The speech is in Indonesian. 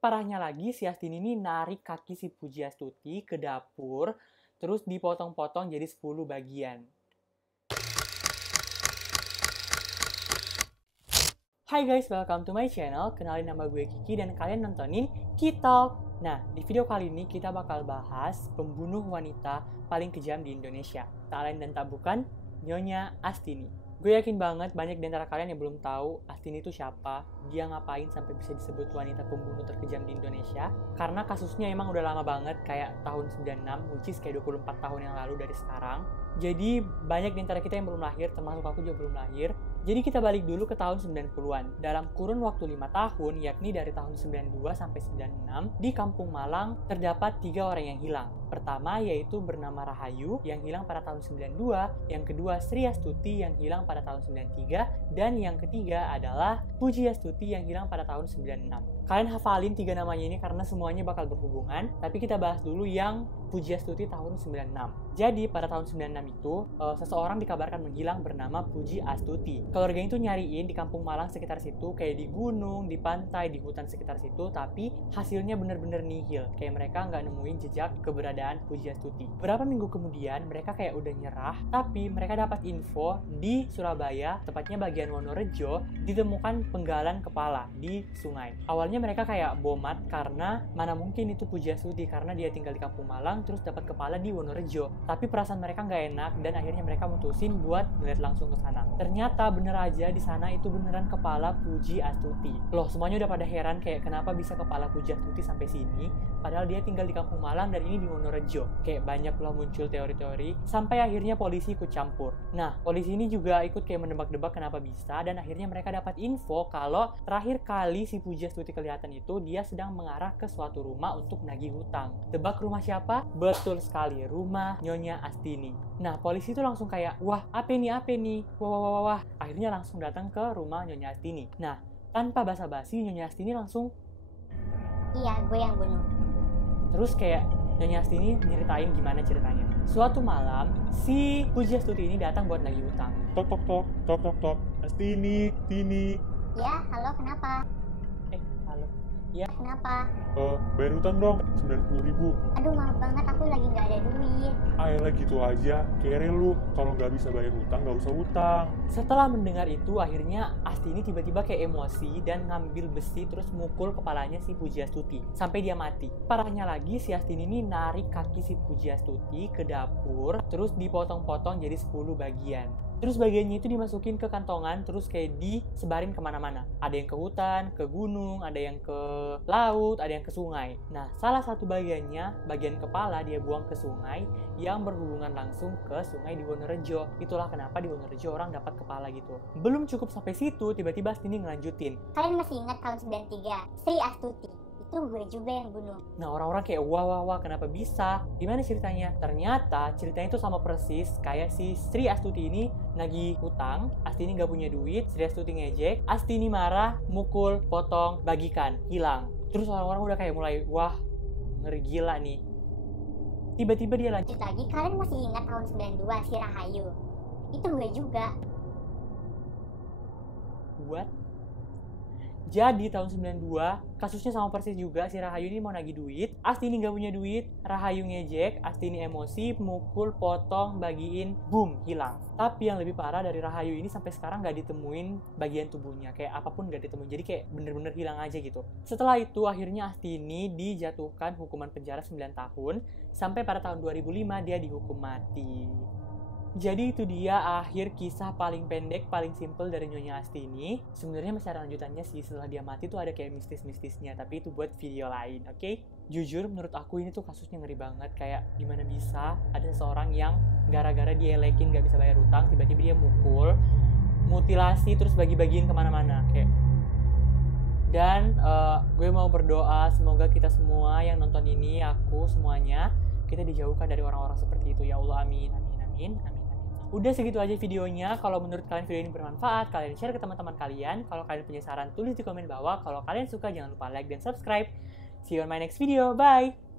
Parahnya lagi, si Astini ini narik kaki si Pujiastuti ke dapur, terus dipotong-potong jadi 10 bagian. Hai guys, welcome to my channel. Kenalin nama gue Kiki dan kalian nontonin Kitalk. Nah, di video kali ini kita bakal bahas pembunuh wanita paling kejam di Indonesia. Tak lain dan tak bukan, Nyonya Astini. Gue yakin banget banyak di antara kalian yang belum tahu Astini itu siapa, dia ngapain sampai bisa disebut wanita pembunuh terkejam di Indonesia. Karena kasusnya emang udah lama banget, kayak tahun 96, which is kayak 24 tahun yang lalu dari sekarang. Jadi banyak di antara kita yang belum lahir, termasuk aku juga belum lahir. Jadi kita balik dulu ke tahun 90-an. Dalam kurun waktu 5 tahun, yakni dari tahun 92 sampai 96, di Kampung Malang terdapat 3 orang yang hilang. Pertama yaitu bernama Rahayu yang hilang pada tahun 92, yang kedua Sri Astuti yang hilang pada tahun 93, dan yang ketiga adalah Pujiastuti yang hilang pada tahun 96. Kalian hafalin 3 namanya ini karena semuanya bakal berhubungan, tapi kita bahas dulu yang Pujiastuti tahun 96. Jadi pada tahun 96 itu, seseorang dikabarkan menghilang bernama Puji Astuti. Keluarganya itu nyariin di Kampung Malang sekitar situ, kayak di gunung, di pantai, di hutan sekitar situ, tapi hasilnya bener-bener nihil. Kayak mereka nggak nemuin jejak keberadaan Pujiastuti. Beberapa minggu kemudian, mereka kayak udah nyerah, tapi mereka dapat info di Surabaya, tepatnya bagian Wonorejo, ditemukan penggalan kepala di sungai. Awalnya mereka kayak bomat karena mana mungkin itu Pujiastuti, karena dia tinggal di Kampung Malang, terus dapat kepala di Wonorejo. Tapi perasaan mereka nggak enak dan akhirnya mereka mutusin buat ngeliat langsung ke sana. Ternyata bener aja di sana itu beneran kepala Pujiastuti. Loh, semuanya udah pada heran kayak kenapa bisa kepala Pujiastuti sampai sini, padahal dia tinggal di Kampung Malang dan ini di Wonorejo. Kayak banyak lah muncul teori-teori sampai akhirnya polisi ikut campur. Nah, polisi ini juga ikut kayak menebak-debak kenapa bisa, dan akhirnya mereka dapat info kalau terakhir kali si Pujiastuti kelihatan itu dia sedang mengarah ke suatu rumah untuk nagih hutang. Tebak rumah siapa? Betul sekali, rumah Nyonya Astini. Nah, polisi itu langsung kayak, wah, apa nih? Wah. Akhirnya langsung datang ke rumah Nyonya Astini. Nah, tanpa basa-basi, Nyonya Astini langsung, iya, gue yang bunuh. terus kayak Nyonya Astini nyeritain gimana ceritanya. Suatu malam, si Pujiastuti ini datang buat nagih hutang. Tok. Astini, Tini. Ya, halo, kenapa? Halo. Ya, Kenapa? Bayar hutang dong, 90.000. Aduh, maaf banget, aku lagi nggak ada duit. Ayolah gitu aja, kere lu. Kalau nggak bisa bayar hutang, nggak usah hutang. setelah mendengar itu, akhirnya Astini tiba-tiba kayak emosi dan ngambil besi terus mukul kepalanya si Pujiastuti sampai dia mati. Parahnya lagi, si Astini ini narik kaki si Pujiastuti ke dapur terus dipotong-potong jadi 10 bagian. Terus bagiannya itu dimasukin ke kantongan terus kayak disebarin kemana-mana. Ada yang ke hutan, ke gunung, ada yang ke laut, ada yang ke sungai. Nah, salah satu bagiannya, bagian kepala dia buang ke sungai yang berhubungan langsung ke sungai di Wonorejo. Itulah kenapa di Wonorejo orang dapat kepala gitu. Belum cukup sampai situ, tiba-tiba Astini ngelanjutin. Kalian masih ingat tahun 93, Sri Astuti? Itu gue juga yang bunuh. Nah, orang-orang kayak wah, kenapa bisa? Gimana ceritanya? Ternyata ceritanya itu sama persis kayak si Sri Astuti ini nagih hutang, Astini nggak punya duit, Sri Astuti ngejek, Astini marah, mukul, potong, bagikan, hilang. Terus orang-orang udah kayak mulai, wah, ngeri gila nih. Tiba-tiba dia lanjut Lagi, kalian masih ingat tahun 92, si Rahayu? Itu gue juga. buat. Jadi tahun 92, kasusnya sama persis juga, si Rahayu ini mau nagih duit, Astini nggak punya duit, Rahayu ngejek, Astini emosi, mukul, potong, bagiin, boom, hilang. Tapi yang lebih parah dari Rahayu ini sampai sekarang nggak ditemuin bagian tubuhnya, kayak apapun nggak ditemuin, jadi kayak bener-bener hilang aja gitu. Setelah itu akhirnya Astini dijatuhkan hukuman penjara 9 tahun, sampai pada tahun 2005 dia dihukum mati. Jadi itu dia akhir kisah paling pendek, paling simple dari Nyonya Astini. Sebenarnya masih ada lanjutannya sih, setelah dia mati tuh ada kayak mistis-mistisnya, tapi itu buat video lain, oke? Jujur menurut aku ini tuh kasusnya ngeri banget, kayak gimana bisa ada seseorang yang gara-gara dielekin gak bisa bayar hutang, tiba-tiba dia mukul, mutilasi, terus bagi-bagiin kemana-mana, kayak. Dan gue mau berdoa semoga kita semua yang nonton ini, aku semuanya, kita dijauhkan dari orang-orang seperti itu, ya Allah, amin. Udah segitu aja videonya. Kalau menurut kalian video ini bermanfaat, kalian share ke teman-teman kalian. Kalau kalian punya saran, tulis di komen bawah. Kalau kalian suka, jangan lupa like dan subscribe. See you on my next video. Bye!